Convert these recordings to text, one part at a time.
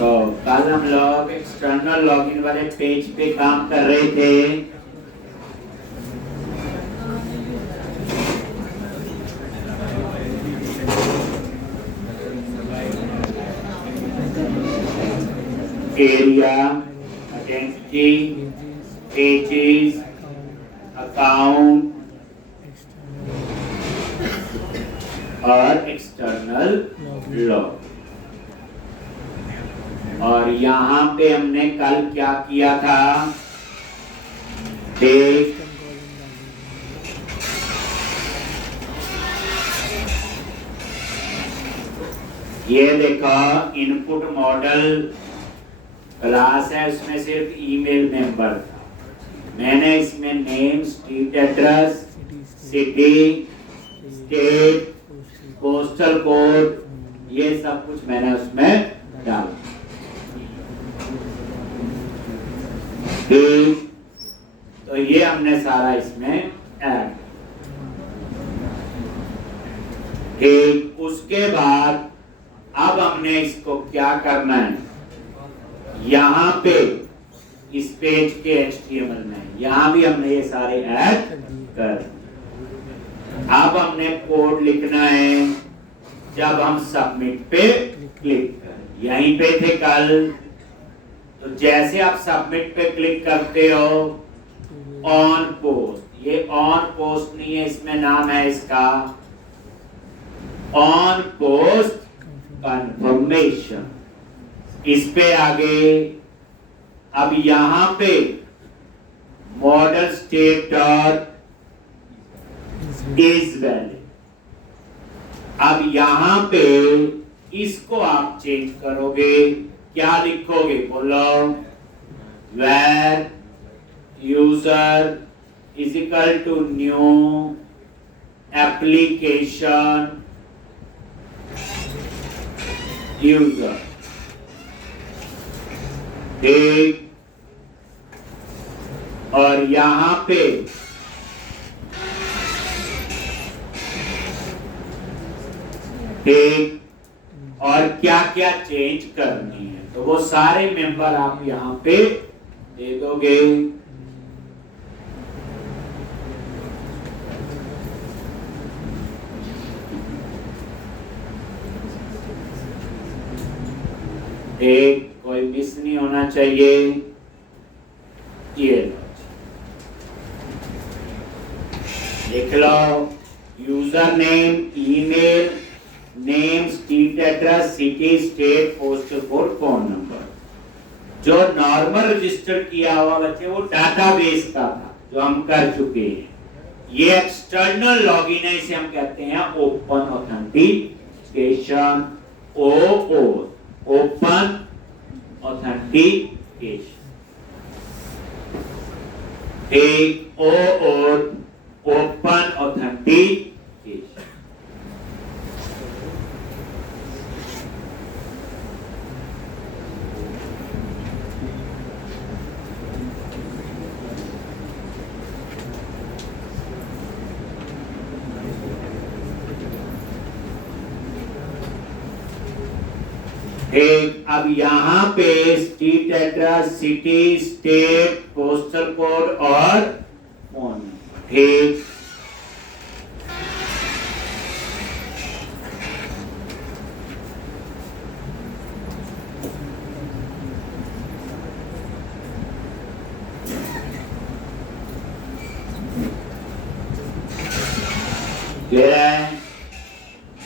तो कल हम लोग एक्सटर्नल लॉगिन वाले पेज पे काम कर रहे थे। एरिया, आइडेंटिटी, पेजेस, अकाउंट और एक्सटर्नल लॉग। और यहाँ पे हमने कल क्या किया था, देख ये देखो, इनपुट मॉडल क्लास है, उसमें सिर्फ ईमेल मेंबर था। मैंने इसमें name, street address, city, state, postal code, ये सब कुछ मैंने उसमें डाला। तो ये हमने सारा इसमें ऐड। ठीक, उसके बाद अब हमने इसको क्या करना है, यहाँ पे इस पेज के HTML में यहाँ भी हमने ये सारे ऐड कर। अब हमने कोड लिखना है जब हम सबमिट पे क्लिक करें। यहीं पे थे कल, तो जैसे आप सबमिट पे क्लिक करते हो, ऑन पोस्ट, ये ऑन पोस्ट नहीं है, इसमें नाम है इसका ऑन पोस्ट कंफर्मेशन। इस पे आगे अब यहां पे model state dot is valid. अब यहां पे इसको आप चेंज करोगे, क्या लिखोगे बोलो, where user is equal to new application user। ठीक, और यहां पे ठीक, और क्या क्या चेंज करनी है, तो वो सारे मेंबर आप यहाँ पे दे दोगे। एक कोई मिस नहीं होना चाहिए। ये लिख लो, user name, email, name, street address, city, state, postal code, phone number. जो नॉर्मल रजिस्टर किया हुआ बच्चे वो डाटाबेस का था, जो हम कर चुके हैं। ये एक्सटर्नल लॉगिन है, इसे हम कहते हैं ओपन ऑथेंटिकेशन, ओपन ऑथेंटिकेशन। एक ओपन ऑथेंटिकेशन। एक, अब यहाँ पे street address, city, state, postal code और फोन। ठीक,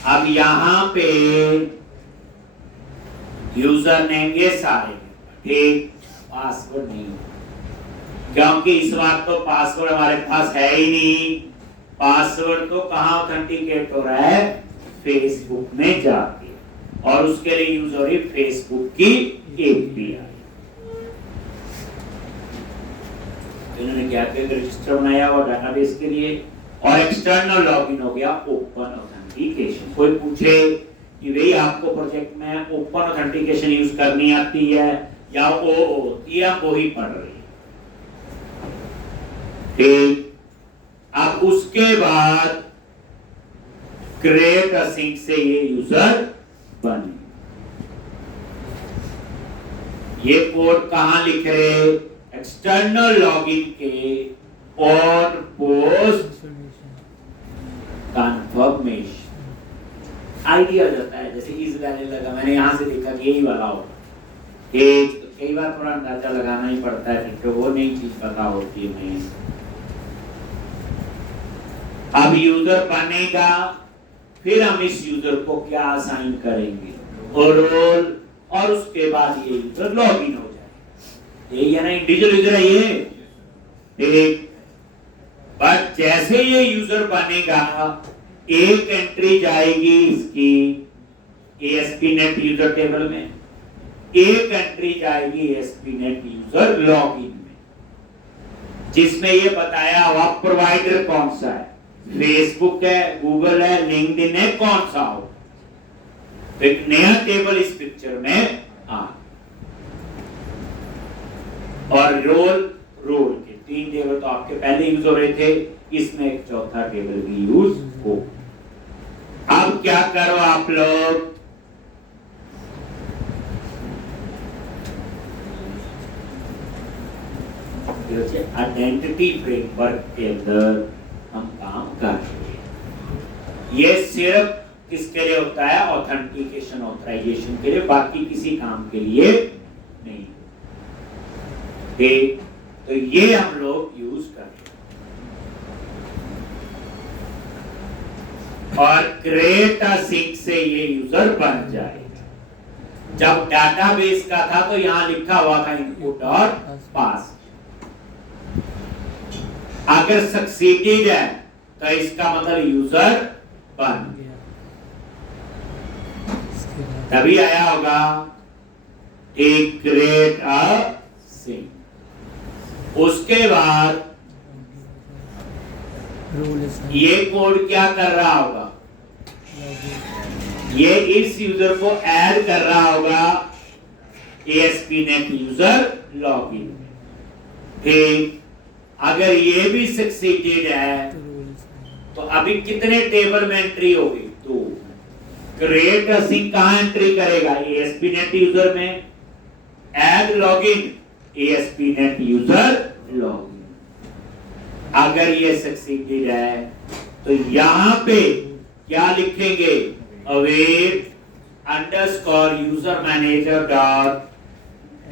अब यहाँ पे यूजर नेम ये सारे, ठीक, पासवर्ड नहीं, क्योंकि इस बार तो पासवर्ड हमारे पास है ही नहीं। पासवर्ड तो कहाँ ऑथेंटिकेट हो रहा है, फेसबुक में जाके, और उसके लिए यूज हो रही फेसबुक की API। इन्होंने क्या रजिस्टर बनाया हुआ डाटाबेस के लिए, और एक्सटर्नल लॉगिन हो गया ओपन ऑथेंटिकेशन। कोई पूछे कि भाई आपको प्रोजेक्ट में ओपन ऑथेंटिकेशन यूज करनी आती है या वो ही पढ़ रही है। ठीक, अब उसके बाद क्रिएट अ सिंक से ये यूजर बने। ये कोड कहां लिख रहे? एक्सटर्नल लॉगिन के और पोस्ट कंफर्मेशन। आइडिया जाता है, जैसे इस वाले लगा, मैंने यहां से देखा कि यही वाला हो, एक तो कई बार थोड़ा अंदाजा लगाना ही पड़ता है, फिर तो वो नई चीज पता होती है नहीं। अब यूजर बनेगा, फिर हम इस यूजर को क्या असाइन करेंगे और रोल, और उसके बाद ये यूजर लॉगिन हो जाए। ये ना इंडिविजुअल यूजर है ये। बट जैसे ये यूजर बनेगा, एक एंट्री जाएगी इसकी ASP.NET यूजर टेबल में, एक एंट्री जाएगी ASP.NET यूजर लॉगिन में, जिसमें ये बताया हुआ प्रोवाइडर कौन सा है, फेसबुक है, गूगल है, लिंक्डइन है, कौन सा हो। एक नया टेबल इस पिक्चर में आ, और रोल के 3 टेबल तो आपके पहले यूज हो रहे थे, इसमें एक चौथा टेबल भी यूज हो। अब क्या करो आप लोग, आइडेंटिटी फ्रेमवर्क के अंदर हम काम कर रहे हैं। ये सिर्फ किसके लिए होता है? ऑथेंटिकेशन ऑथराइजेशन के लिए, बाकी किसी काम के लिए नहीं। तो ये हम लोग यूज कर रहे हैं। और क्रिएट अ सिंक से ये यूजर बन जाएगा। जब डाटाबेस का था तो यहां लिखा हुआ था इनपुट और पास। अगर सक्सीडेड है तो इसका मतलब यूजर बन गया। तभी आया होगा एक क्रिएट अ सिंक। उसके बाद ये कोड क्या कर रहा होगा? ये इस यूजर को ऐड कर रहा होगा ASP.NET यूजर लॉगिन। ठीक, अगर ये भी सक्सीडेड है तो अभी कितने टेबल में एंट्री होगी? 2। क्रिएट अ सिंक कहां एंट्री करेगा? ASP.NET यूजर में। Add login ASP.NET user login. अगर ये सक्सीडेड है तो यहां पे क्या लिखेंगे? Await underscore user manager dot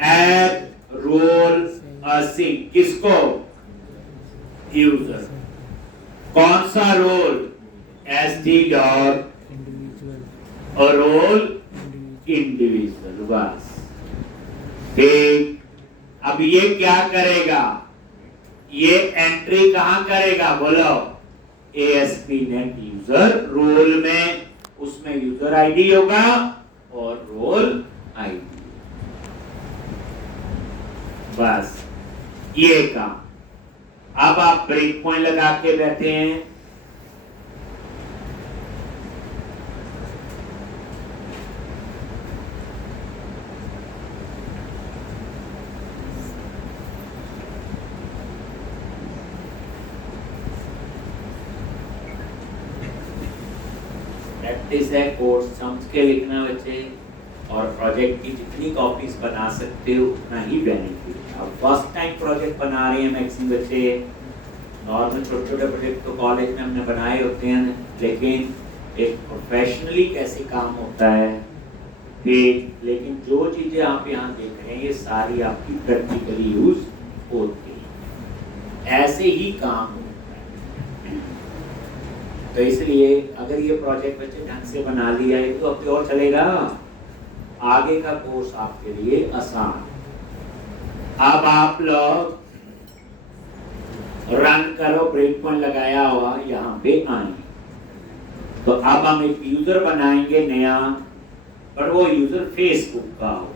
add role async. किसको? यूजर। कौन सा रोल? SD डॉट और रोल इंडिविजुअल। बस ठीक। अब ये क्या करेगा? ये एंट्री कहां करेगा? बोलो। ASP.NET यूजर रोल में, उसमें यूजर आईडी होगा और रोल आईडी। बस ये काम। अब आप ब्रेक पॉइंट लगा के बैठे हैं। प्रैक्टिस है, कोर्स समझ के लिखना बच्चे, और प्रोजेक्ट की जितनी कॉपीज बना सकते हो उतना ही बेनिफिट। अब फर्स्ट टाइम प्रोजेक्ट बना रहे हैं मैक्सिमम बच्चे। नॉर्मल छोटे छोटे प्रोजेक्ट तो कॉलेज में हमने बनाए होते हैं, लेकिन एक प्रोफेशनली कैसे काम होता है ठीक। लेकिन जो चीजें आप यहाँ देख रहे हैं ये सारी आपकी प्रैक्टिकली यूज होती है, ऐसे ही काम होता है। तो इसलिए अगर ये प्रोजेक्ट बच्चे ढंग से बना लिया है तो अब और चलेगा, आगे का कोर्स आपके लिए आसान। अब आप लोग रन करो, ब्रेक पॉइंट लगाया हुआ यहाँ पे आए। तो अब हम एक यूजर बनाएंगे नया, पर वो यूजर फेसबुक का हो।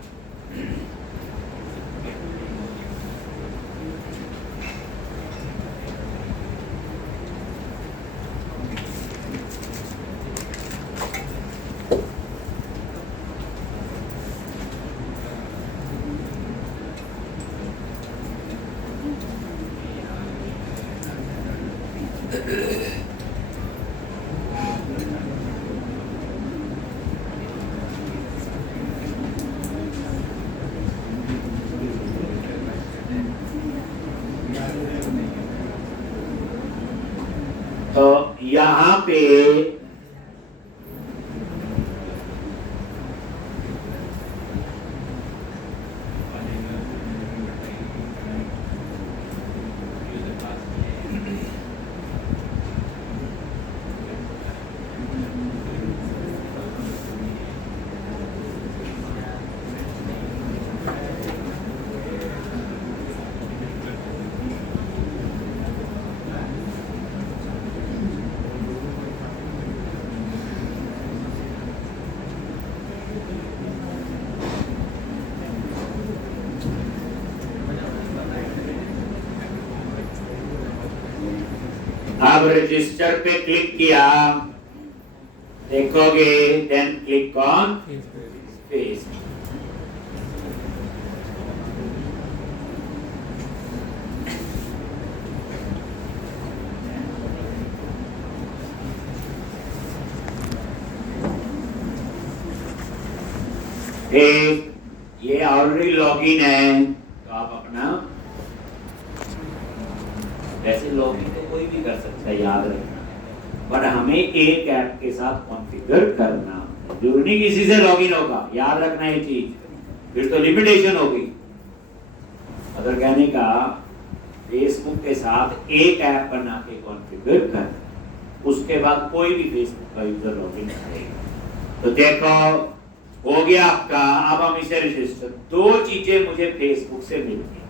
यहाँ पे अब रजिस्टर पे क्लिक किया, देखोगे देन क्लिक ऑन पेस्ट। ये ऑलरेडी लॉगिन है, तो आप अपना जैसे लॉगिन तो कोई भी कर सकता है, याद रखना, पर हमें एक ऐप के साथ कॉन्फ़िगर करना, जरूरी नहीं किसी से लॉगिन होगा, याद रखना ये चीज, फिर तो लिमिटेशन होगी। अगर कहने का फेसबुक के साथ एक ऐप बना के कॉन्फ़िगर कर, उसके बाद कोई भी फेसबुक का यूजर लॉगिन करेगा। तो देखो हो गया आपका। अब हम इसे रजिस्टर, दो चीजें मुझे फेसबुक से मिलती हैं,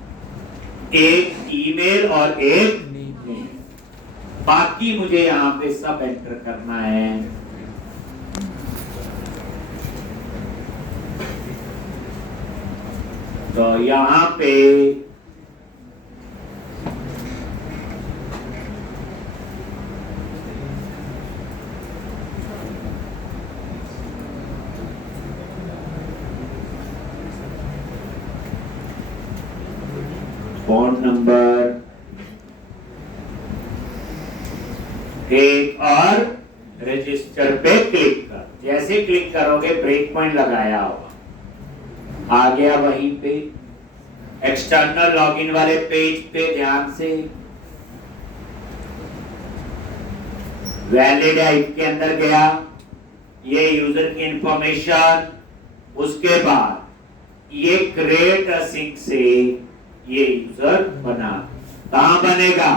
एक ईमेल और एक मेल, बाकी मुझे यहाँ पे सब एंटर करना है। तो यहाँ पे फोन नंबर एक और रजिस्टर पे क्लिक कर, जैसे क्लिक करोगे ब्रेक पॉइंट लगाया होगा, आ गया वहीं पे एक्सटर्नल लॉगिन वाले पेज पे। ध्यान से वैलिड है, इसके अंदर गया, ये यूजर की इंफॉर्मेशन, उसके बाद ये क्रिएट अ सिंक से ये यूजर बना, कहां बनेगा,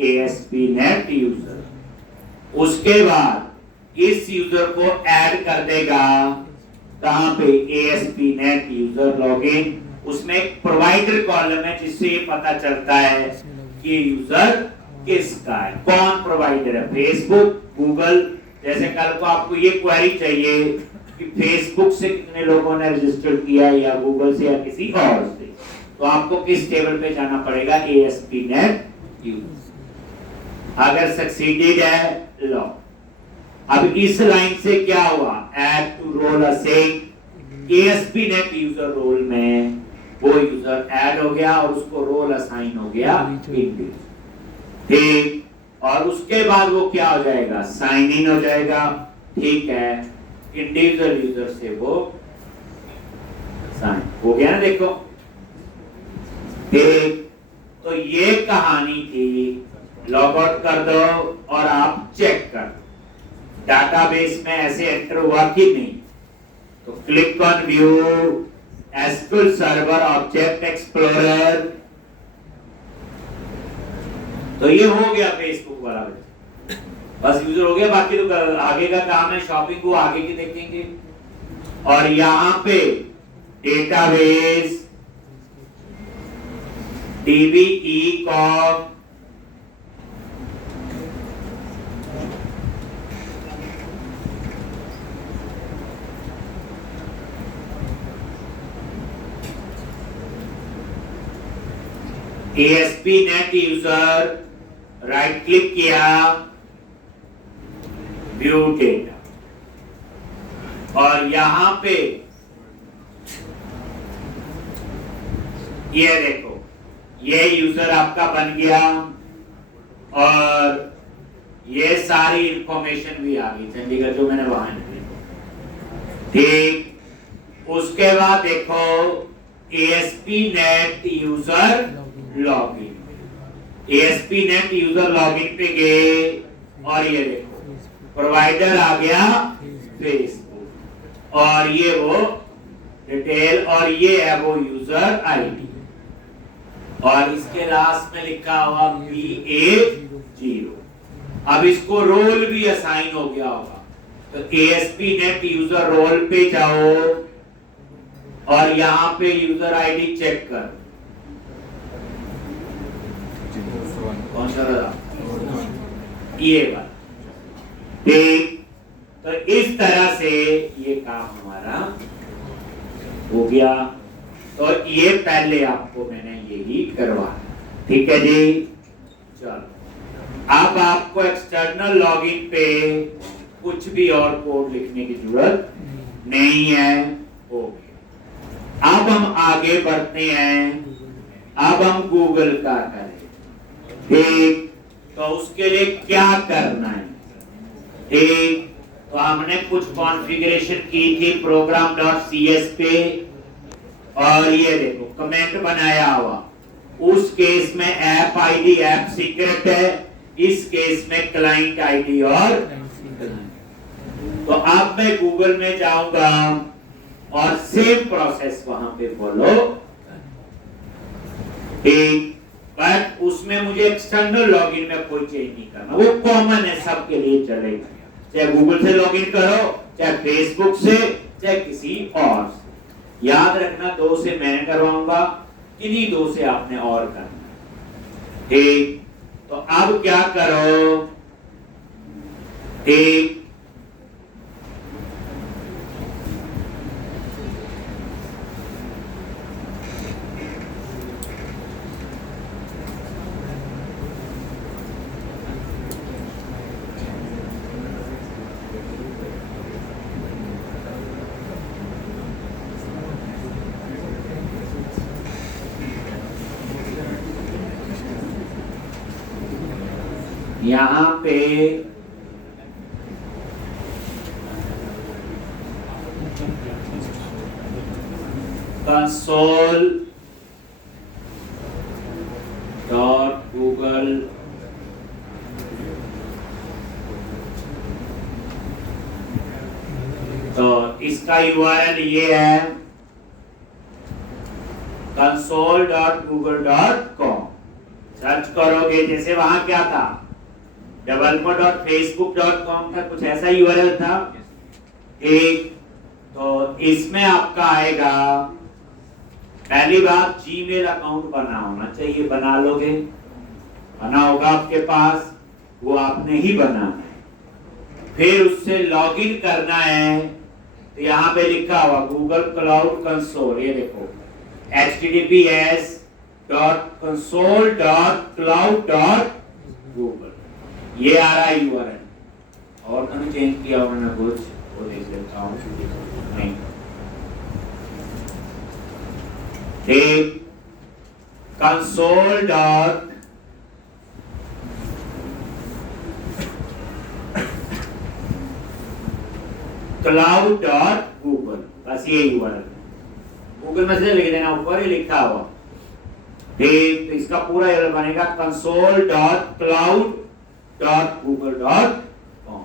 ASP.NET यूजर। उसके बाद इस यूजर को ऐड कर देगा, कहां पे, ASP.NET यूजर लॉगिन। उसमें एक प्रोवाइडर कॉलम है जिससे ये पता चलता है कि यूजर किसका है, कौन प्रोवाइडर है, फेसबुक, गूगल। जैसे कल को आपको ये क्वेरी चाहिए कि फेसबुक से कितने लोगों ने रजिस्टर किया या गूगल से या किसी और से, तो आपको किस टेबल पे जाना पड़ेगा, ASP.NET यूजर। अगर सक्सीडेड है लो। अब इस लाइन से क्या हुआ, add to role async, ASP.NET user role में वो यूजर ऐड हो गया और उसको रोल असाइन हो गया इंडिविजुअल, ठीक। और उसके बाद वो क्या हो जाएगा, साइन इन हो जाएगा, ठीक है। इंडिविजुअल यूजर से वो साइन हो गया ना, देखो ठीक। तो ये कहानी थी, लॉग आउट कर दो और आप चेक कर दो डाटाबेस में ऐसे एंटर हुआ कि नहीं। तो click on view, SQL server object explorer, तो ये हो गया फेसबुक वाला, बस यूजर हो गया। बाकी तो आगे का काम है, शॉपिंग को आगे की देखेंगे। और यहां पे database DBE.com, ASP.NET user, right click किया, व्यू डेटा, और यहां पे ये देखो ये यूजर आपका बन गया और ये सारी इंफॉर्मेशन भी आ गई, चंडीगढ़ जो मैंने वहां ठीक। उसके बाद देखो ASP.NET user login, ASP.NET user login पे गए और ये देखो प्रोवाइडर आ गया फेसबुक, और ये वो डिटेल, और ये है वो यूजर आईडी, और इसके लास्ट में लिखा हुआ BA0। अब इसको रोल भी असाइन हो गया होगा, तो ASP.NET यूजर रोल पे जाओ और यहाँ पे यूजर आईडी चेक कर, कौन सा रहा, ये वाला। ठीक, तो इस तरह से ये काम हमारा हो गया। तो ये पहले आपको मैंने यही करवाया, ठीक है जी। चलो, अब आपको एक्सटर्नल लॉगिन पे कुछ भी और कोड लिखने की जरूरत नहीं है, हो गया। अब हम आगे बढ़ते हैं, अब हम गूगल का करें। ठीक, तो उसके लिए क्या करना है? ठीक, तो हमने कुछ कॉन्फ़िगरेशन की थी program.cs पे, और ये देखो कमेंट बनाया हुआ, उस केस में ऐप आईडी ऐप सीक्रेट है, इस केस में क्लाइंट आईडी और। तो अब मैं गूगल में जाऊंगा और सेम प्रोसेस वहां पे फॉलो, ठीक, बट उसमें मुझे एक्सटर्नल लॉगिन में कोई चेंज नहीं करना, वो कॉमन है, सबके लिए चलेगा, चाहे गूगल से लॉगिन करो, चाहे फेसबुक से, चाहे किसी और से। याद रखना, 2 से मैं करवाऊंगा, किन्हीं 2 से आपने और करना। ठीक, तो अब क्या करो, ठीक, यहाँ पे console.google तो इसका URL ये है console.google.com। सर्च करोगे, जैसे वहां क्या था, developer.facebook.com था, कुछ ऐसा URL था। एक तो इसमें आपका आएगा, पहली बात जीमेल अकाउंट बना होना चाहिए, बना लोगे, बना होगा आपके पास, वो आपने ही बनाना है। फिर उससे लॉगिन करना है, तो यहाँ पे लिखा हुआ गूगल क्लाउड कंसोल, ये देखो https://console.cloud.google, ये आ रहा है URL। और मैंने चेंज किया उन्होंने कुछ, वो देख लेता हूँ, नहीं, ठीक, console.cloud.google, बस ये URL गूगल में से लिख देना, ऊपर ही लिखा हुआ। ठीक, तो इसका पूरा URL बनेगा console.cloud.google.com।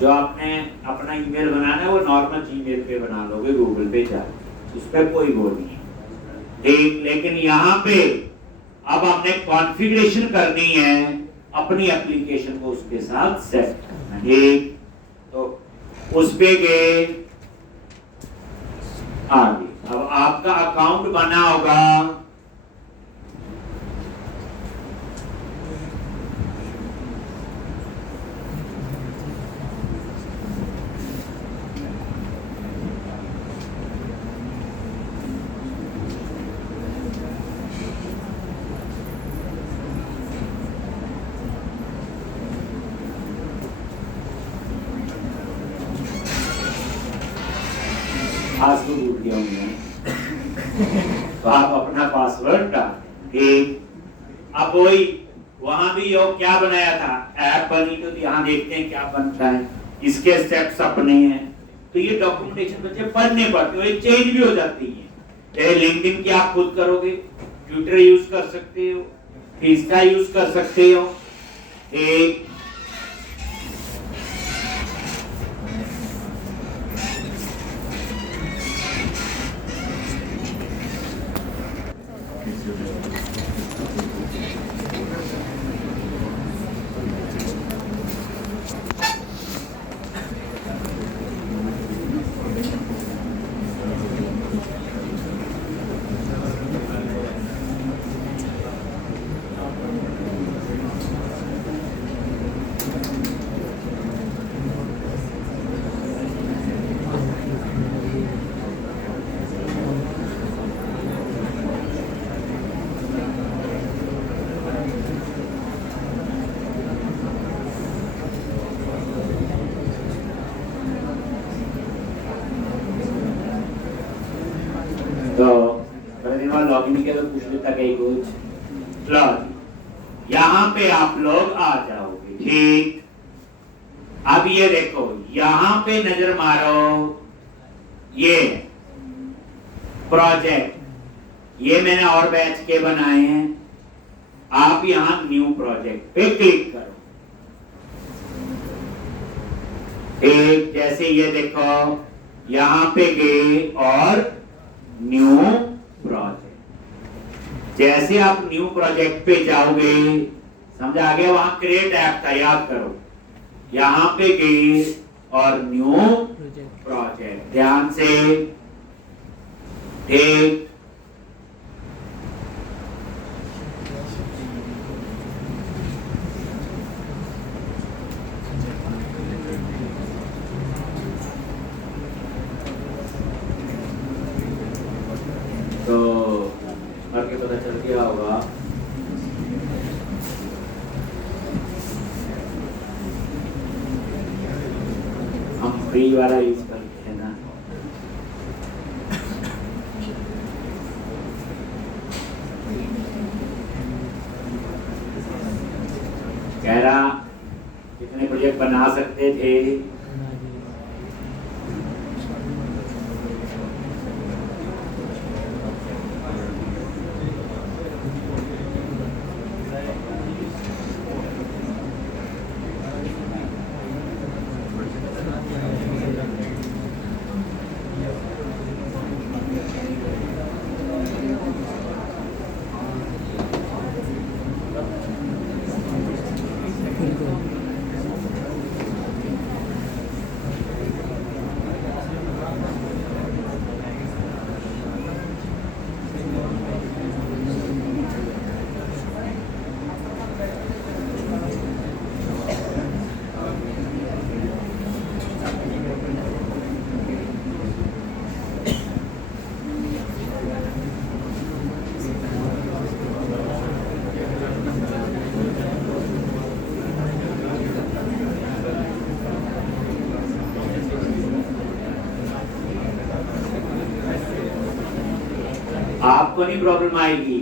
जो आपने अपना ईमेल बनाना है वो नॉर्मल जीमेल पे बना लोगे, गूगल पे जाके, उस पर कोई वो नहीं है। ठीक, लेकिन यहाँ पे अब हमने कॉन्फ़िगरेशन करनी है अपनी एप्लीकेशन को, उसके साथ सेट करना है। ठीक, तो उस पे गए, आगे अब आपका अकाउंट बना होगा, पासवर्ड भूल गया हूँ मैं, तो आप अपना पासवर्ड डाल। ठीक, अब वही वहां भी यो क्या बनाया था, ऐप बनी, तो यहाँ देखते हैं क्या बनता है, इसके स्टेप्स अपने हैं। तो ये डॉक्यूमेंटेशन बच्चे पढ़ने पड़ते हो, ये चेंज भी हो जाती है, चाहे लिंक्डइन की आप खुद करोगे, ट्विटर यूज कर सकते हो, इंस्टा यूज कर सकते हो। एक लॉगिन नहीं किया तो पूछ लेता कहीं कुछ। लॉगिन, यहाँ पे आप लोग आ जाओगे। ठीक, अब ये देखो यहाँ पे नजर मारो, ये प्रोजेक्ट, ये मैंने और बैच के बनाए हैं। आप यहाँ न्यू प्रोजेक्ट पे क्लिक करो। एक जैसे ये देखो यहाँ पे गए और न्यू प्रोजेक्ट, जैसे आप न्यू प्रोजेक्ट पे जाओगे, समझ आ गया, वहां क्रिएट ऐप था, याद करो, यहाँ पे गए और न्यू प्रोजेक्ट, ध्यान से। एक तो आपके पता चल गया होगा। हम फ्री वाला यूज करते हैं ना। कह रहा कितने प्रोजेक्ट बना सकते थे? आपको नहीं प्रॉब्लम आएगी।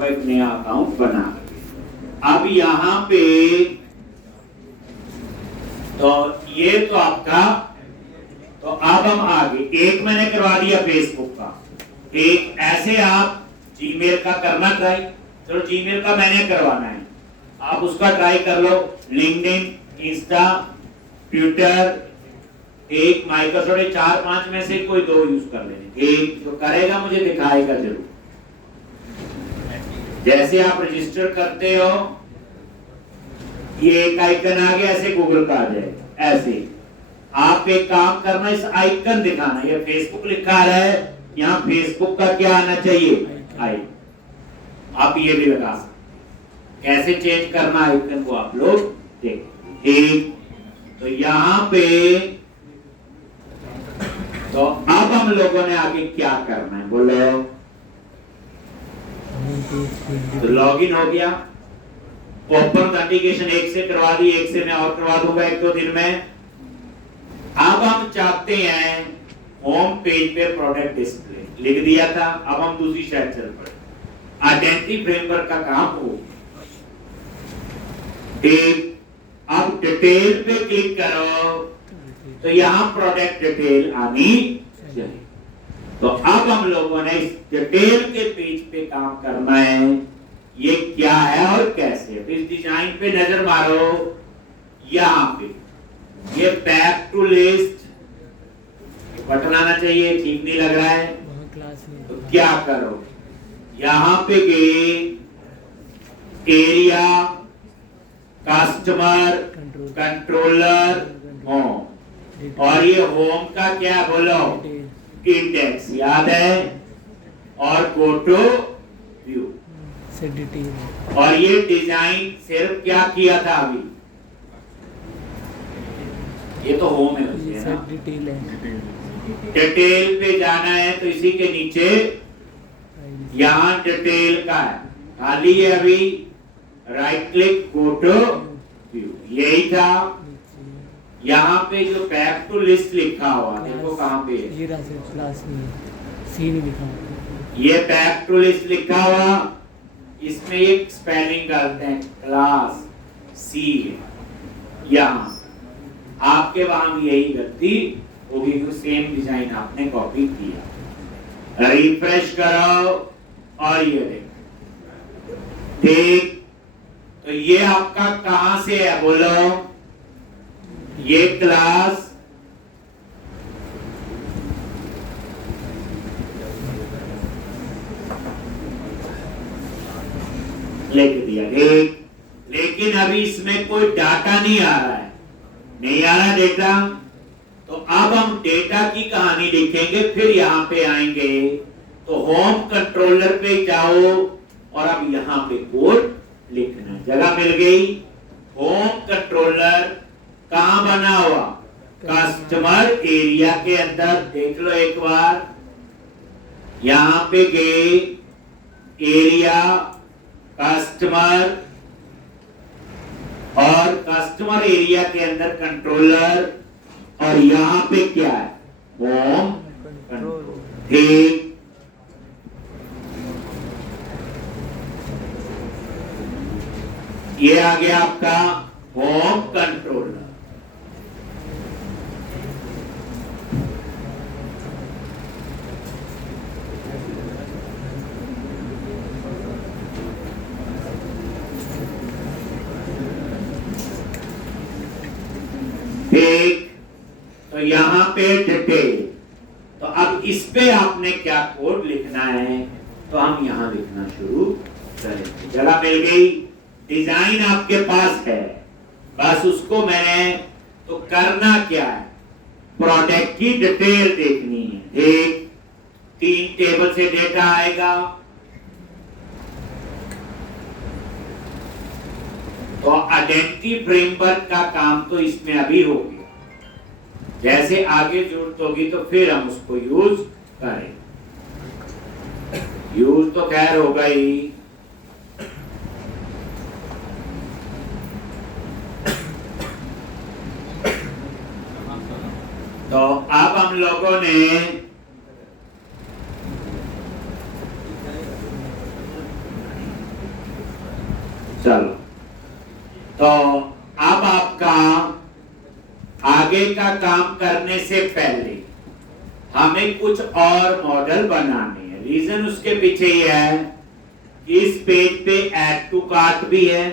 एक नया अकाउंट बना। अब यहाँ पे तो ये तो आपका, तो अब हम आगे, एक मैंने करवा दिया फेसबुक का, एक ऐसे आप जीमेल का करना ट्राई। चलो जीमेल का मैंने करवाना है, आप उसका ट्राई कर लो। लिंक्डइन, इंस्टा, ट्विटर, एक माइक्रोसॉफ्ट, 4-5 में से कोई 2 यूज कर लेने। एक जो करेगा मुझे दिखाएगा जरूर। जैसे आप रजिस्टर करते हो, ये एक आइकन आ गया, ऐसे गूगल का आ जाएगा। ऐसे आप एक काम करना, इस आइकन दिखाना, ये फेसबुक लिखा रहा है, यहाँ फेसबुक का क्या आना चाहिए? आइकन। आप ये भी लगा सकते, कैसे चेंज करना आइकन को आप लोग देखें। एक तो यहाँ पे, तो अब हम लोगों ने आगे क्या करना है बोलो? तो लॉगिन हो गया, ओपन ऑथेंटिकेशन एक से करवा दी, एक से मैं और करवा दूंगा 1-2 दिन में। अब हम चाहते हैं होम पेज पे प्रोडक्ट डिस्प्ले, लिख दिया था, अब हम दूसरी साइड चल पड़े। आइडेंटिटी फ्रेमवर्क का काम हो। अब डिटेल पे क्लिक करो, तो यहाँ प्रोडक्ट डिटेल आनी चाहिए। तो अब हम लोगों ने इस डिटेल के पेज पे काम करना है, ये क्या है और कैसे। तो इस डिजाइन पे नजर मारो, यहाँ पे ये बैक टू लिस्ट बटन आना चाहिए, ठीक नहीं लग रहा है तो क्या करो, यहाँ पे गए, एरिया, कस्टमर, कंट्रोलर होम, और ये होम का क्या बोलो, इंडेक्स याद है, और गो टू व्यू से डिटेल, और ये डिजाइन सिर्फ क्या किया था अभी, ये तो होम है ये सब डिटेल है। डिटेल पे जाना है तो इसी के नीचे यहाँ डिटेल का है, खाली है अभी, right click go to view, यही था। यहाँ पे जो बैक टू लिस्ट लिखा हुआ देखो कहाँ पे है, ये क्लास में सी नहीं लिखा हुआ, ये बैक टू लिस्ट लिखा हुआ, इसमें एक स्पेलिंग करते हैं क्लास सी है यहाँ, आपके वहां भी यही गलती होगी क्योंकि सेम डिजाइन आपने कॉपी किया। रिफ्रेश करो और ये देखो, ठीक, तो ये आपका कहां से है बोलो, ये क्लास लिख दिया, ठीक, लेकिन अभी इसमें कोई डाटा नहीं आ रहा है, नहीं आ रहा डेटा, तो अब हम डेटा की कहानी लिखेंगे, फिर यहां पे आएंगे तो होम कंट्रोलर पे जाओ और अब यहां पे कोड लिखना, जगह मिल गई। होम कंट्रोलर कहां बना हुआ, कस्टमर एरिया के अंदर, देख लो एक बार, यहां पे गए एरिया कस्टमर, और कस्टमर एरिया के अंदर कंट्रोलर, और यहां पे क्या है, होम कंट्रोल, ठीक, ये आ गया आपका होम कंट्रोलर। ठीक, तो यहां पे डिटेल, तो अब इस पे आपने क्या कोड लिखना है, तो हम यहां लिखना शुरू करेंगे, जगह मिल गई, डिजाइन आपके पास है, बस उसको मैंने तो करना क्या है, प्रोडक्ट की डिटेल देखनी है, ठीक, 3 टेबल से डेटा आएगा, तो आइडेंटिटी फ्रेमवर्क का काम तो इसमें अभी हो गया, जैसे आगे जरूरत होगी तो फिर हम उसको यूज करें, यूज तो खैर होगा ही। तो अब हम लोगों ने चलो, तो अब आपका आगे का काम करने से पहले हमें कुछ और मॉडल बनाने हैं। रीजन उसके पीछे ये है कि इस पेज पे ऐड टू कार्ट भी है,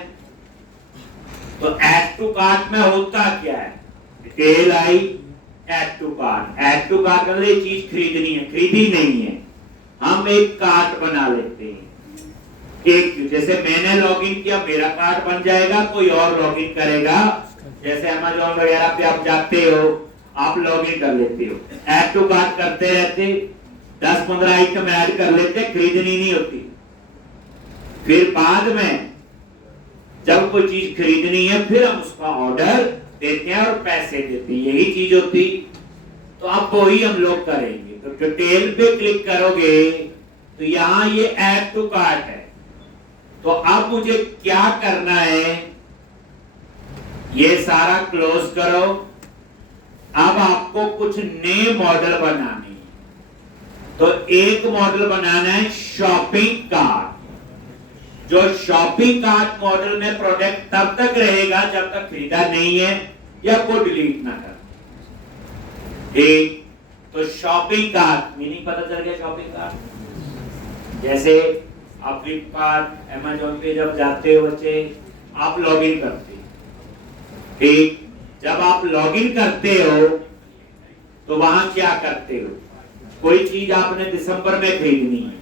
तो ऐड टू कार्ट में होता क्या है, detail I, add to cart, add to cart मतलब ये चीज खरीदनी है, खरीदी नहीं है, हम एक कार्ट बना लेते हैं, एक जैसे मैंने लॉगिन किया मेरा कार्ड बन जाएगा, कोई और लॉगिन करेगा, जैसे अमेज़न वगैरह पे आप जाते हो, आप लॉगिन कर लेते हो, ऐड टू कार्ट करते रहते, 10-15 आइटम ऐड कर लेते, खरीदनी नहीं होती, फिर बाद में जब कोई चीज खरीदनी है फिर हम उसका ऑर्डर देते हैं और पैसे देते हैं, यही चीज होती। तो अब वही हम लोग करेंगे, तो डिटेल पे क्लिक करोगे तो यहाँ ये ऐड टू कार्ट है, तो अब मुझे क्या करना है, ये सारा क्लोज करो, अब आपको कुछ नए मॉडल बनाने हैं, तो एक मॉडल बनाना है शॉपिंग कार्ट, जो शॉपिंग कार्ट मॉडल में प्रोडक्ट तब तक रहेगा जब तक खरीदा नहीं है या को डिलीट ना कर, ठीक, तो शॉपिंग कार्ट मीनिंग पता चल गया, शॉपिंग कार्ट जैसे आप फ्लिपकार्ट, अमेज़न पे जब जाते हो बच्चे, आप लॉगिन करते हो, ठीक, जब आप लॉगिन करते हो तो वहां क्या करते हो, कोई चीज आपने दिसंबर में खरीदनी है,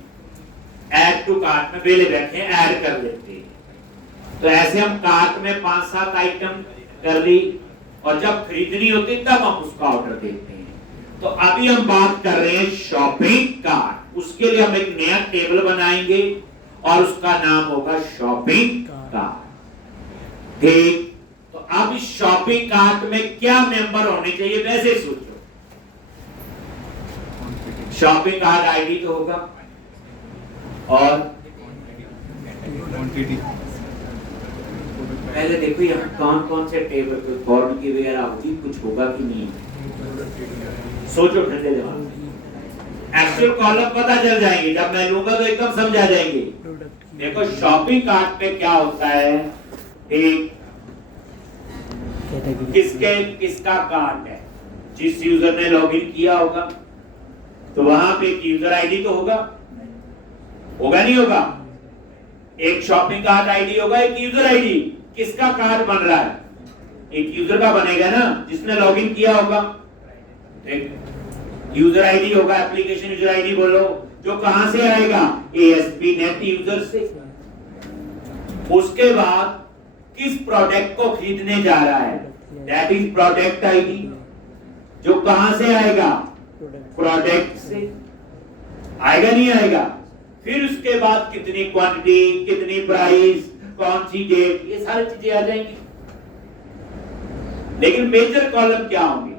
ऐड टू कार्ट में बेले बैठे ऐड कर लेते हैं, तो ऐसे हम कार्ट में 5-7 आइटम कर ली, और जब खरीदनी होती तब हम उसका ऑर्डर देते हैं। तो अभी हम बात कर रहे हैं शॉपिंग कार्ट। उसके लिए हम एक नया टेबल बनाएंगे और उसका नाम होगा शॉपिंग कार्ट। ठीक, तो अब इस शॉपिंग कार्ट में क्या मेंबर होने चाहिए वैसे सोचो। शॉपिंग कार्ट आईडी तो होगा, और पहले देखो यहाँ कौन कौन से टेबल पे फॉर्म की वगैरह होगी, कुछ होगा कि नहीं, सोचो ठंडे दिमाग। एक्चुअल कॉलम पता चल जाएंगे, जब मैं लूंगा तो एकदम समझ आ जाएंगे। देखो शॉपिंग कार्ट पे क्या होता है, एक किसका कार्ट है, जिस यूजर ने लॉगिन किया होगा तो वहां पे एक यूजर आईडी तो होगा नहीं होगा? एक शॉपिंग कार्ट आईडी होगा, एक यूजर आईडी। किसका कार्ड बन रहा है? एक यूजर का बनेगा ना, जिसने लॉगिन किया होगा। एक यूजर आईडी होगा, एप्लीकेशन यूजर आईडी बोलो, जो कहां से आएगा? ASP.NET यूजर से। उसके बाद किस प्रोडक्ट को खरीदने जा रहा है, दैट इज प्रोडक्ट आईडी, जो कहां से आएगा? प्रोडक्ट से। आएगा नहीं आएगा? फिर उसके बाद कितनी क्वांटिटी, कितनी प्राइस, कौन सी डेट, ये सारी चीजें आ जाएंगी। लेकिन मेजर कॉलम क्या होंगे?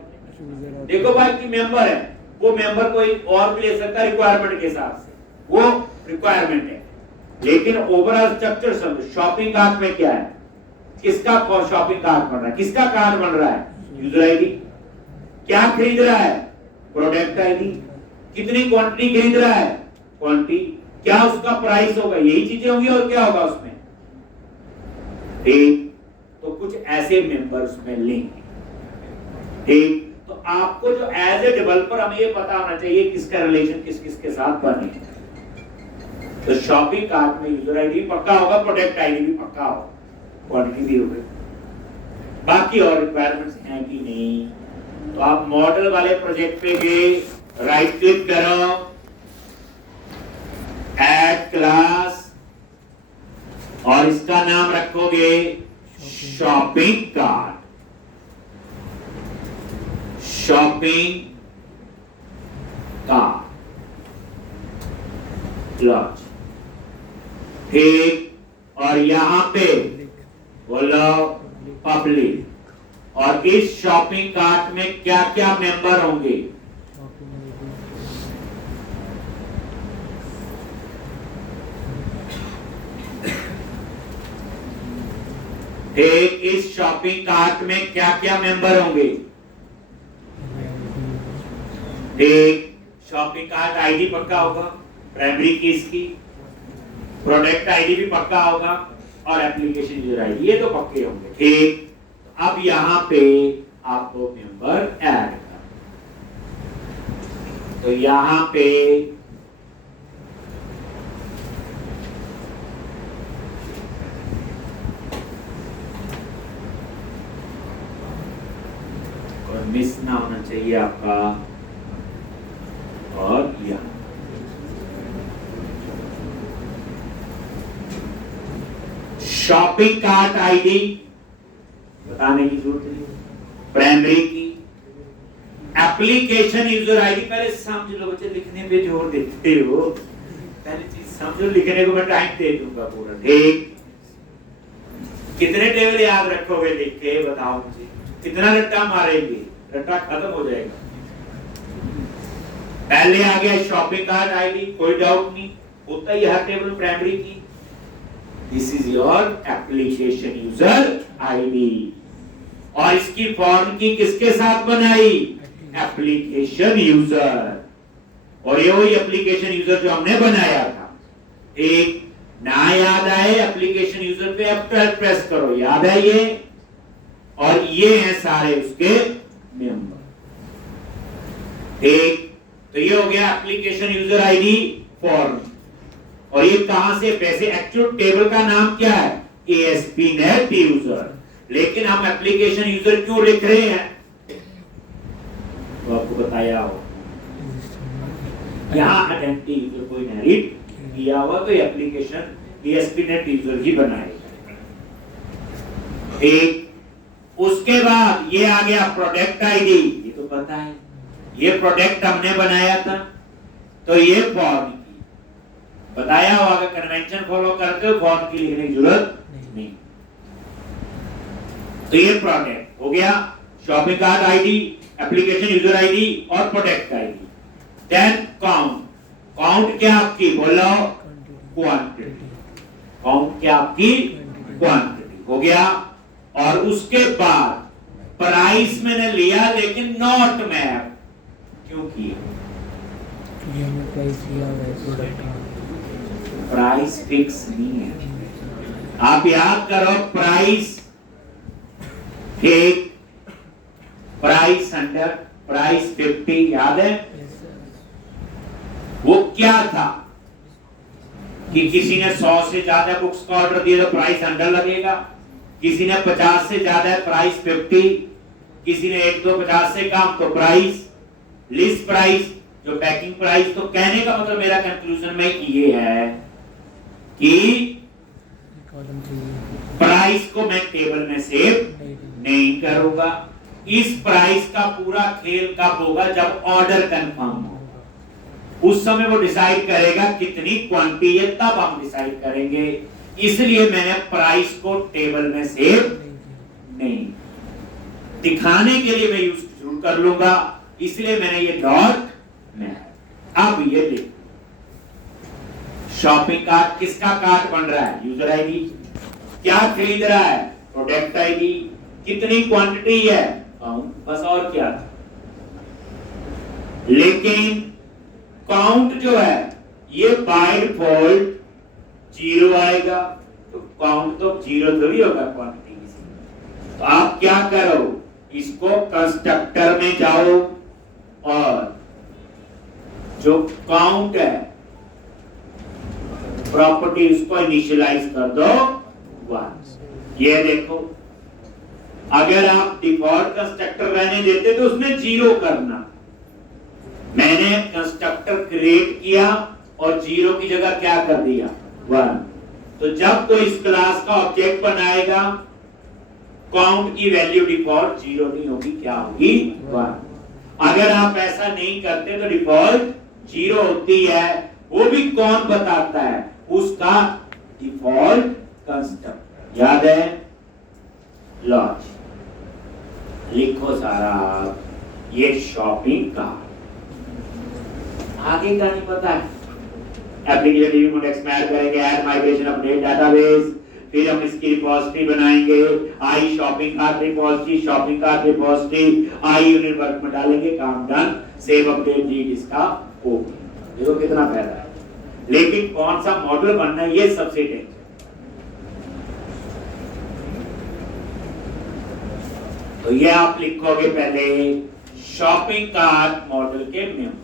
देखो भाई कि मेंबर है, वो मेंबर कोई और भी ले सकता है रिक्वायरमेंट के हिसाब से, वो रिक्वायरमेंट है। लेकिन ओवरऑल स्ट्रक्चर समझो। शॉपिंग कार्ट में क्या है, किसका शॉपिंग कार्ट बन रहा है, किसका कार्ट बन रहा है? User ID. क्या खरीद रहा है? Product ID. कितनी क्वांटिटी खरीद रहा है? क्वांटिटी। क्या उसका प्राइस होगा? यही चीजें होंगी, और क्या होगा उसमें? ठीक, तो कुछ ऐसे मेंबर्स में लेंगे। ठीक, तो आपको जो एज ए डेवलपर हमें ये पता होना चाहिए किसका रिलेशन किस किस के साथ बने। तो शॉपिंग कार्ट में यूजर आईडी पक्का होगा, प्रोडक्ट आईडी भी पक्का होगा, क्वांटिटी भी होगी। बाकी और रिक्वायरमेंट्स हैं कि नहीं? तो आप मॉडल वाले प्रोजेक्ट पे गए, राइट क्लिक करो, ऐड क्लास, और इसका नाम रखोगे shopping cart. Shopping cart launch. ठीक, और यहां पे बोलो पब्लिक। और इस शॉपिंग कार्ट में क्या क्या मेंबर होंगे? इस शॉपिंग कार्ट में क्या क्या मेंबर होंगे? शॉपिंग कार्ट आईडी पक्का होगा, प्राइमरी की इसकी, प्रोडक्ट आईडी भी पक्का होगा, और एप्लीकेशन यूजर आईडी, ये तो पक्के होंगे। ठीक, अब यहां पे आपको मेंबर ऐड करना। तो यहां पे मिस ना होना चाहिए आपका, और यहां शॉपिंग कार्ट आईडी बताने की जरूरत नहीं, प्राइमरी की, एप्लीकेशन यूजर आईडी पहले समझ लो बच्चे, लिखने पे जोर देते हो, पहले चीज समझो, लिखने को मैं टाइम दे दूंगा पूरा। ठीक, कितने टेबल याद रखोगे लिख के बताओ मुझे, कितना रट्टा मारेंगे? रट्टा खत्म हो जाएगा। पहले आ गया शॉपिंग कार्ट आईडी, कोई डाउट नहीं, होता ही हर टेबल प्राइमरी की। This is your application user ID, और इसकी फॉर्म की किसके साथ बनाई? एप्लीकेशन यूजर, और ये वही एप्लीकेशन यूजर जो हमने बनाया था। एक ना याद आए एप्लीकेशन यूजर पे अब प्रेस करो, याद है ये, और ये हैं सारे उसके मेंबर। ठीक, तो ये हो गया एप्लीकेशन यूजर आईडी फॉर्म। और ये कहां से? वैसे एक्चुअल टेबल का नाम क्या है? ASP.NET यूजर, लेकिन हम एप्लीकेशन यूजर क्यों लिख रहे हैं तो आपको बताया हो, यहां आइडेंटिटी यूजर को इनहेरिट किया हुआ, तो एप्लीकेशन ASP.NET यूजर ही बनाएगा। एक उसके बाद ये आ गया प्रोडक्ट आईडी, ये तो पता है, ये प्रोडक्ट हमने बनाया था, तो ये फॉर्म की बताया हुआ, अगर कन्वेंशन फॉलो करते हो फॉर्म की लिखने की जरूरत नहीं। तो ये प्रोडक्ट हो गया, shopping cart ID, application user ID और product ID. Then count, count क्या आपकी बोलो, क्वांटिटी, काउंट क्या आपकी क्वांटिटी हो गया। और उसके बाद प्राइस मैंने लिया लेकिन नॉट मैप, क्यों किया, ये हमने प्राइस लिया हुआ है प्रोडक्ट का। प्राइस फिक्स नहीं है, आप याद करो, प्राइस ठीक, प्राइस 100, प्राइस 50, याद है? Yes sir. वो क्या था कि किसी ने 100 से ज्यादा बुक्स का ऑर्डर दिया तो प्राइस 100 लगेगा, किसी ने 50 से ज्यादा है प्राइस 50, किसी ने 1-2-50 से कम तो प्राइस लिस्ट प्राइस, जो पैकिंग प्राइस। तो कहने का मतलब मेरा कंक्लूजन में ये है कि कॉलम 3 प्राइस को मैं टेबल में सेव नहीं करूंगा। इस प्राइस का पूरा खेल कब होगा, जब ऑर्डर कंफर्म हो, उस समय वो डिसाइड करेगा कितनी क्वांटिटी है, तब हम डिसाइड करेंगे। इसलिए मैंने प्राइस को टेबल में सेव नहीं, दिखाने के लिए मैं यूज जरूर कर लूंगा, इसलिए मैंने ये डॉट में। अब ये देखो, शॉपिंग कार्ट किसका कार्ट बन रहा है, यूजर आईडी, क्या खरीद रहा है, प्रोडक्ट आईडी, कितनी क्वांटिटी है, काउंट, बस और क्या था। लेकिन काउंट जो है ये बाय डिफॉल्ट 0 आएगा, तो काउंट तो 0 थोड़ी होगा क्वांटिटी की। तो आप क्या करो, इसको कंस्ट्रक्टर में जाओ और जो काउंट है प्रॉपर्टी उसको इनिशियलाइज कर दो 1। ये देखो, अगर आप डिफॉल्ट कंस्ट्रक्टर रहने देते तो उसमें 0 करना, मैंने कंस्ट्रक्टर क्रिएट किया और 0 की जगह क्या कर दिया 1। तो जब कोई इस क्लास का ऑब्जेक्ट बनाएगा, काउंट की वैल्यू डिफॉल्ट 0 नहीं होगी, क्या होगी 1। अगर आप ऐसा नहीं करते तो डिफॉल्ट 0 होती है, वो भी कौन बताता है, उसका डिफॉल्ट कंस्ट्रक्टर, याद है, लॉज लिखो सारा, ये शॉपिंग कार्ट, आगे का नहीं पता है। एप्लीकेशन रिमोट एक्सपायर करेंगे, ऐड माइग्रेशन अपडेट डेटाबेस, फिर हम इसकी रिपोजिटरी बनाएंगे, I shopping cart repository, shopping cart repository, I unit work में डालेंगे, काम डन, सेव अपडेट रीड इसका हो गया। देखो कितना फायदा है। लेकिन कौन सा मॉडल बनना है, ये सबसे टेंशन। तो ये आप लिखोगे पहले शॉपिंग कार्ट मॉडल के मेंबर,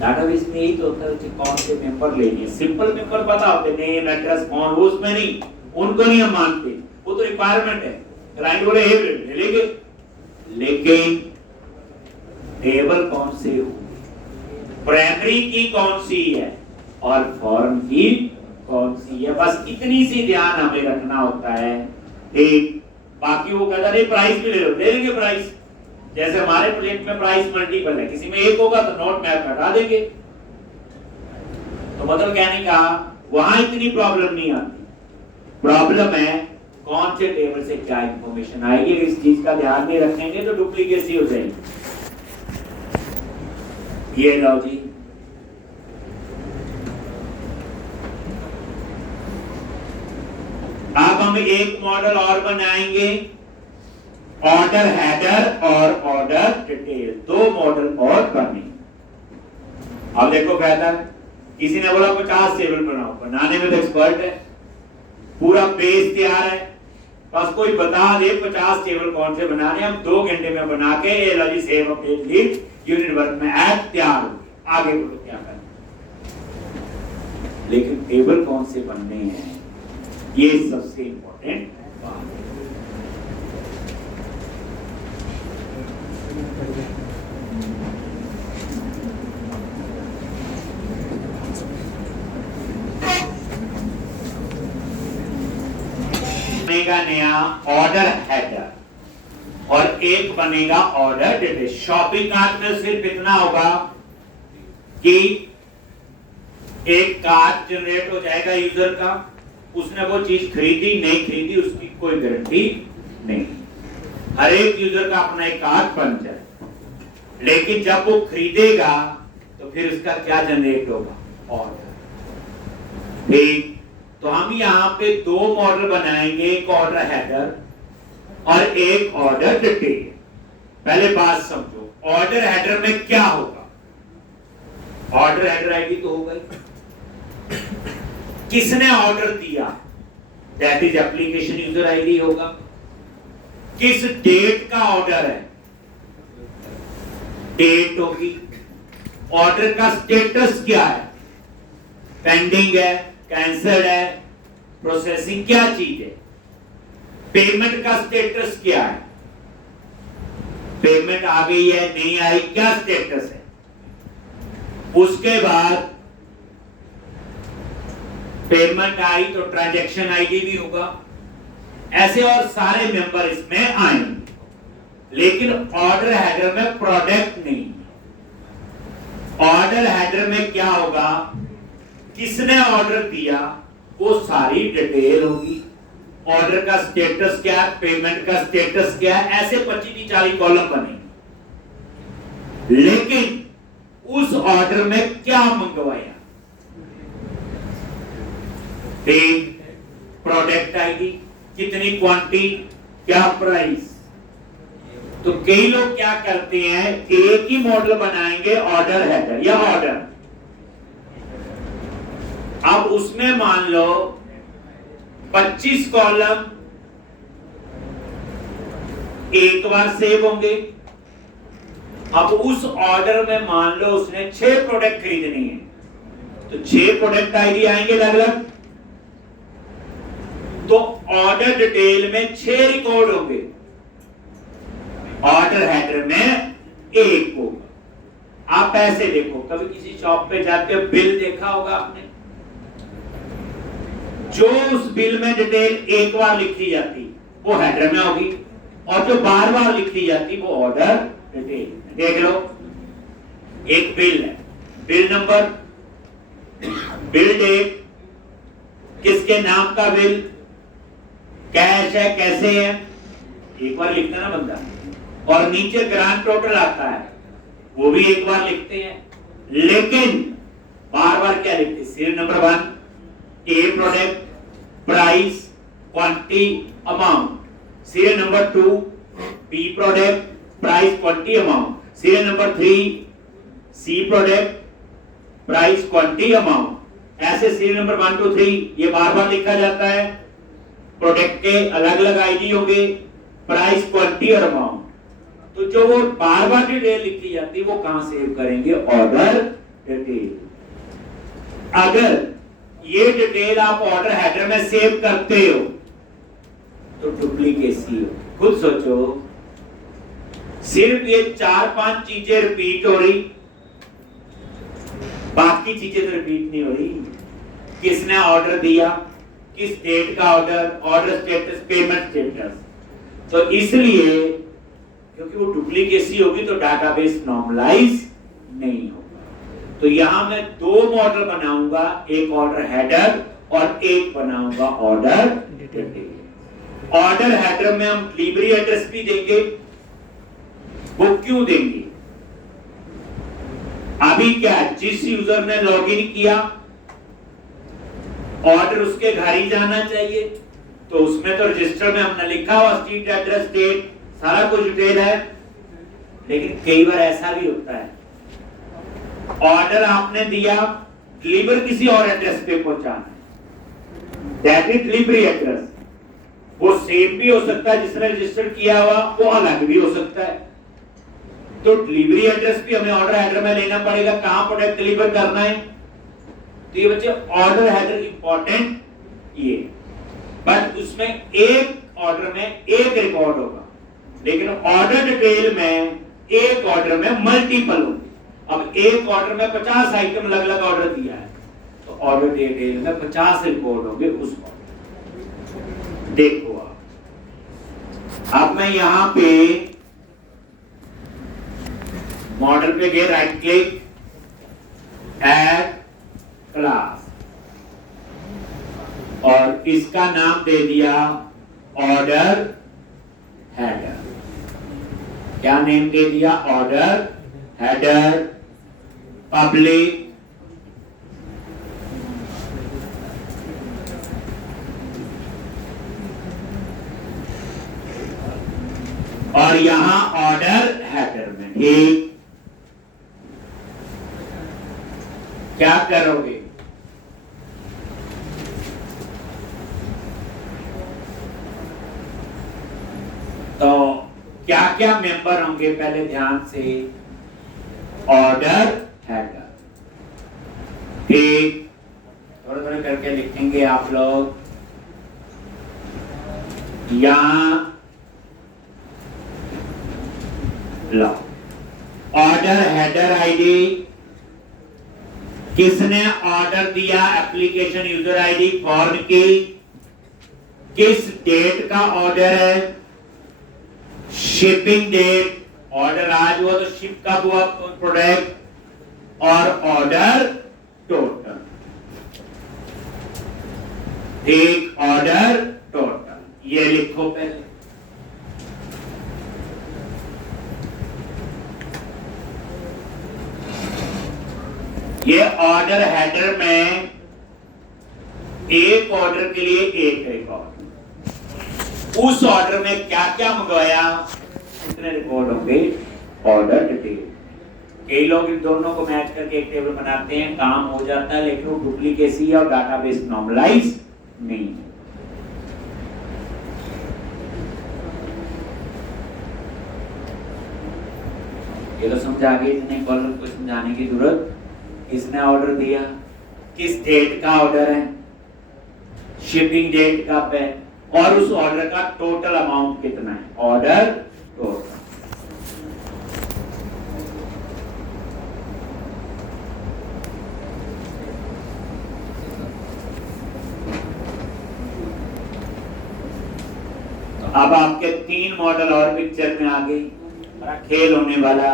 डाटाबेस में यही तो होता है कि कौन से मेंबर लेने, सिंपल मेंबर पता होते, नेम एड्रेस फोन, वो उसमें नहीं, उनको नहीं हम मानते, वो तो रिक्वायरमेंट है, क्लाइंट बोले ले लेंगे। लेकिन टेबल कौन से हो, प्राइमरी की कौन सी है और फॉर्म की कौन सी है, बस इतनी सी ध्यान हमें रखना होता है। ठीक, बाकी वो कहता है प्राइस भी ले लो, ले लेंगे प्राइस, जैसे हमारे प्रोजेक्ट में प्राइस मल्टीपल है, किसी में एक होगा तो नोट मैप हटा देंगे। तो मतलब कहने का वहां इतनी प्रॉब्लम नहीं आती, प्रॉब्लम है कौन से टेबल से क्या इंफॉर्मेशन आएगी। इस चीज का ध्यान नहीं रखेंगे तो डुप्लीकेसी हो जाएगी। ये लो जी, अब हम एक मॉडल और बनाएंगे, ऑर्डर हेडर और ऑर्डर डिटेल, 2 मॉडल और बने। अब देखो फायदा, किसी ने बोला 50 टेबल बनाओ, बनाने में तो एक्सपर्ट है, पूरा पेज तैयार है, बस कोई बता दे 50 टेबल कौन से बनाने, हम 2 घंटे में बना के ये लो जी, save update lead unit work में ऐड तैयार हो, आगे बोलो क्या करना। लेकिन टेबल कौन से बनने हैं, ये सबसे इंपॉर्टेंट बात है। बनेगा नया ऑर्डर हेडर और एक बनेगा ऑर्डर डिटेल। शॉपिंग कार्ट में सिर्फ इतना होगा कि एक कार्ड जनरेट हो जाएगा यूजर का, उसने वो चीज खरीदी नहीं खरीदी उसकी कोई गारंटी नहीं, हर एक यूजर का अपना एक कार्ड बन जाए। लेकिन जब वो खरीदेगा तो फिर उसका क्या जनरेट होगा, ऑर्डर। ठीक, तो हम यहाँ पे दो मॉडल बनाएंगे, एक ऑर्डर हेडर और एक ऑर्डर डिटेल। पहले बात समझो, ऑर्डर हेडर में क्या होगा, ऑर्डर हेडर आईडी तो होगा ही, किसने ऑर्डर दिया that is application user ID होगा, किस डेट का ऑर्डर है डेट होगी, ऑर्डर का स्टेटस क्या है, पेंडिंग है, कैंसल्ड है, प्रोसेसिंग क्या चीज है, पेमेंट का स्टेटस क्या है, पेमेंट आ गई है नहीं आई क्या स्टेटस है, उसके बाद पेमेंट आई तो ट्रांजैक्शन आईडी भी होगा, ऐसे और सारे मेंबर इसमें आएंगे। लेकिन ऑर्डर हेडर में प्रोडक्ट नहीं, ऑर्डर हेडर में क्या होगा, किसने ऑर्डर दिया वो सारी डिटेल होगी, ऑर्डर का स्टेटस क्या है, पेमेंट का स्टेटस क्या है, ऐसे 25-40 कॉलम बनेंगे। लेकिन उस ऑर्डर में क्या मंगवाया, प्रोडक्ट आईडी, कितनी क्वांटिटी, क्या प्राइस। तो कई लोग क्या करते हैं, एक ही मॉडल बनाएंगे ऑर्डर हेडर या ऑर्डर, अब उसमें मान लो 25 कॉलम एक बार सेव होंगे। अब उस ऑर्डर में मान लो उसने 6 प्रोडक्ट खरीदनी है तो 6 प्रोडक्ट आईडी आएंगे अलग अलग, तो ऑर्डर डिटेल में 6 रिकॉर्ड होंगे, ऑर्डर हेडर में 1 होगा। आप ऐसे देखो, कभी किसी शॉप पे जाके बिल देखा होगा आपने, जो उस बिल में डिटेल एक बार लिखी जाती वो हेडर में होगी और जो बार बार लिखी जाती वो ऑर्डर डिटेल। देख लो, एक बिल है, बिल नंबर, बिल डेट, किसके नाम का बिल, कैश है कैसे है, एक बार लिखता ना बंदा, और नीचे ग्रांड टोटल आता है वो भी एक बार लिखते हैं। लेकिन बार बार क्या लिखते, serial number 1 A product, price, quantity, amount, serial number 2 B product, price, quantity, amount, serial number 3 C product, price, quantity, amount, ऐसे सीरियल नंबर 1 2 3 ये बार बार लिखा जाता है। प्रोडक्ट के अलग अलग आईडी होंगे, प्राइस, क्वांटिटी और अमाउंट। तो जो वो बार बार डिटेल लिखी जाती है वो कहां सेव करेंगे, ऑर्डर डिटेल। अगर ये डिटेल आप ऑर्डर हेडर में सेव करते हो तो डुप्लीकेसी हो। खुद सोचो, सिर्फ ये 4-5 चीजें रिपीट हो रही, बाकी चीजें तो रिपीट नहीं हो रही। किसने ऑर्डर दिया, किस डेट का order, order status, payment status. तो इसलिए क्योंकि वो डुप्लीकेसी होगी तो डाटाबेस नॉर्मलाइज नहीं होगा। तो यहां मैं 2 मॉडल बनाऊंगा, एक ऑर्डर हेडर और एक बनाऊंगा ऑर्डर डिटेल। ऑर्डर हेडर में हम डिलीवरी एड्रेस भी देंगे। वो क्यों देंगे, अभी क्या है, जिस यूजर ने लॉगिन किया ऑर्डर उसके घर ही जाना चाहिए, तो उसमें तो रजिस्टर में हमने लिखा हुआ स्ट्रीट एड्रेस, डेट, सारा कुछ डिटेल है। लेकिन कई बार ऐसा भी होता है, ऑर्डर आपने दिया, डिलीवर किसी और एड्रेस पे पहुंचाना है, दैट इज डिलीवरी एड्रेस। वो सेम भी हो सकता है, जिसने रजिस्टर किया हुआ वो अलग भी हो सकता है। तो डिलीवरी एड्रेस भी हमें ऑर्डर हेडर में लेना पड़ेगा, कहां प्रोडक्ट डिलीवर करना है। तो ये बच्चे ऑर्डर हेडर इंपॉर्टेंट ये, बट उसमें एक ऑर्डर में एक रिकॉर्ड होगा, लेकिन ऑर्डर डिटेल में एक ऑर्डर में मल्टीपल होंगे। अब एक ऑर्डर में 50 आइटम अलग अलग ऑर्डर दिया है तो ऑर्डर डिटेल में 50 रिकॉर्ड होंगे उस ऑर्डर। देखो आप अब मैं यहां पे मॉडल पे गए, राइट क्लिक, ऐड क्लास, और इसका नाम दे दिया ऑर्डर हेडर। क्या नेम दे दिया? ऑर्डर हेडर पब्लिक और यहां ऑर्डर हेडर में ठीक क्या करोगे? तो क्या क्या मेंबर होंगे पहले ध्यान से? ऑर्डर हेडर ठीक, थोड़े थोड़े करके लिखेंगे आप लोग। यहां लो ऑर्डर हेडर आईडी, किसने ऑर्डर दिया? एप्लीकेशन यूजर आईडी फॉर्म की, किस डेट का ऑर्डर है? शिपिंग डेट, ऑर्डर आज हुआ तो शिप कब हुआ प्रोडक्ट, और ऑर्डर टोटल ठीक, ऑर्डर टोटल ये लिखो पहले। ये ऑर्डर हेडर में एक ऑर्डर के लिए एक रिकॉर्ड, उस ऑर्डर में क्या क्या मंगवाया कितने रिकॉर्ड होंगे? Order detail. कई लोग इन दोनों को मैच करके एक टेबल बनाते हैं, काम हो जाता है, लेकिन वो डुप्लीकेसी है और डाटाबेस नॉर्मलाइज नहीं है। ये तो समझा गए, जिन्हें कॉलम को समझाने की जरूरत। किसने ऑर्डर दिया, किस डेट का ऑर्डर है, शिपिंग डेट कब है, और उस ऑर्डर का टोटल अमाउंट कितना है? Order total. अब आपके 3 मॉडल और पिक्चर में आ गई, बड़ा खेल होने वाला।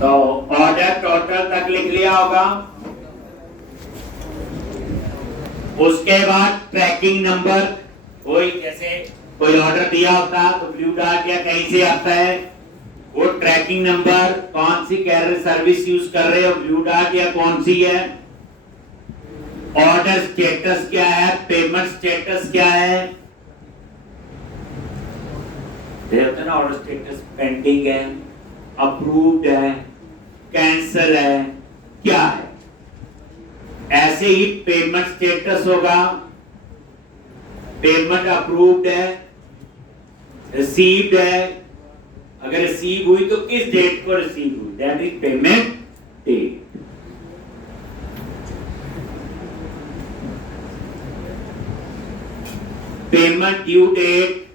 तो ऑर्डर टोटल तक लिख लिया होगा। उसके बाद ट्रैकिंग नंबर, कोई जैसे कोई ऑर्डर दिया होता तो ब्लू डॉट या कहीं से आता है, वो ट्रैकिंग नंबर, कौन सी कैरियर सर्विस यूज कर रहे हो, ब्लू डॉट या कौन सी है, ऑर्डर स्टेटस क्या है, पेमेंट स्टेटस क्या है, ना ऑर्डर स्टेटस पेंडिंग है, अप्रूव्ड है, कैंसल है, क्या है। ऐसे ही पेमेंट स्टेटस होगा, पेमेंट अप्रूव्ड है, रिसीव्ड है, अगर रिसीव हुई तो किस डेट को रिसीव हुई, that is payment date. Payment due date,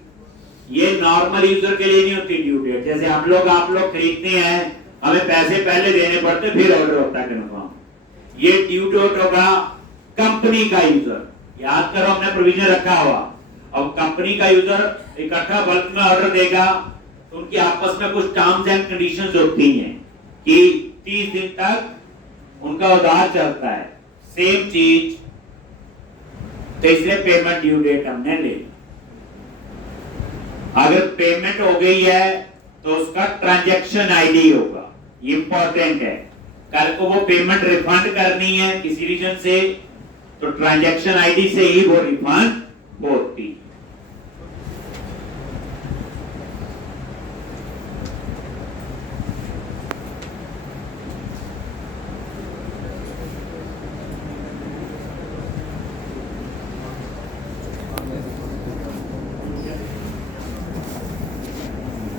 ये नॉर्मल यूजर के लिए नहीं होती ड्यू डेट। जैसे हम लोग आप लोग खरीदते हैं, हमें पैसे पहले देने पड़ते फिर ऑर्डर होता है कन्फर्म। ये ड्यू डेट होगा कंपनी का यूजर, याद करो हमने प्रोविजन रखा हुआ। अब कंपनी का यूजर इकट्ठा बल्क में ऑर्डर देगा तो उनकी आपस में कुछ टर्म्स एंड कंडीशंस होती हैं कि 30 दिन तक उनका उधार चलता है, सेम चीज। तो इसलिए पेमेंट ड्यू डेट हमने ले ली। अगर पेमेंट हो गई है तो उसका ट्रांजैक्शन आईडी होगा, ये इंपॉर्टेंट है। कल को वो पेमेंट रिफंड करनी है किसी रीजन से तो ट्रांजैक्शन आईडी से ही वो रिफंड होती।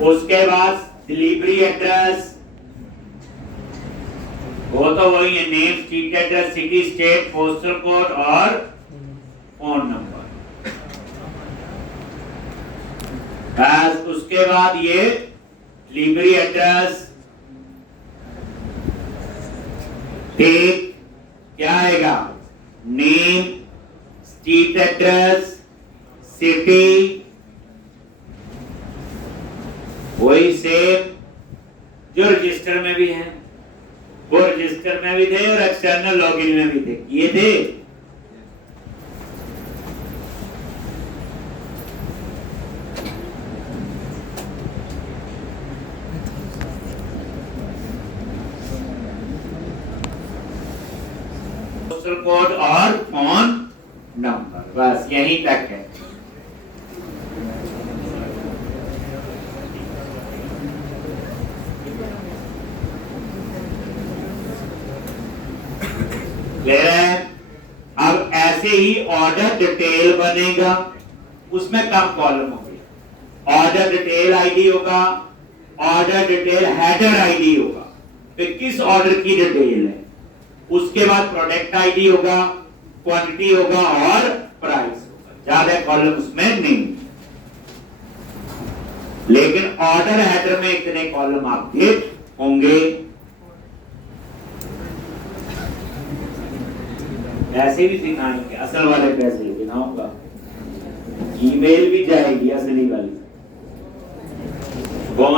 उसके बाद डिलीवरी एड्रेस, वो तो वही है, name, street address, city, state, postal code और फोन नंबर। बस उसके बाद ये डिलीवरी एड्रेस, एक क्या आएगा, नेम, स्ट्रीट एड्रेस, सिटी, वही सेम जो रजिस्टर में भी है, वो रजिस्टर में भी थे और एक्सटर्नल लॉगिन में भी थे, ये थे। पोस्टल कोड और फोन नंबर, बस यहीं तक है। अब ऐसे ही ऑर्डर डिटेल बनेगा, उसमें कम कॉलम होंगे। ऑर्डर डिटेल आईडी होगा, ऑर्डर डिटेल हेडर आईडी होगा, फिर किस ऑर्डर की डिटेल है, उसके बाद प्रोडक्ट आईडी होगा, क्वांटिटी होगा और प्राइस होगा। ज्यादा कॉलम उसमें नहीं, लेकिन ऑर्डर हेडर में इतने कॉलम आपके होंगे। ऐसे भी सिखाएंगे, असल वाले पैसे दिखाऊंगा, ईमेल भी जाएगी असली वाली।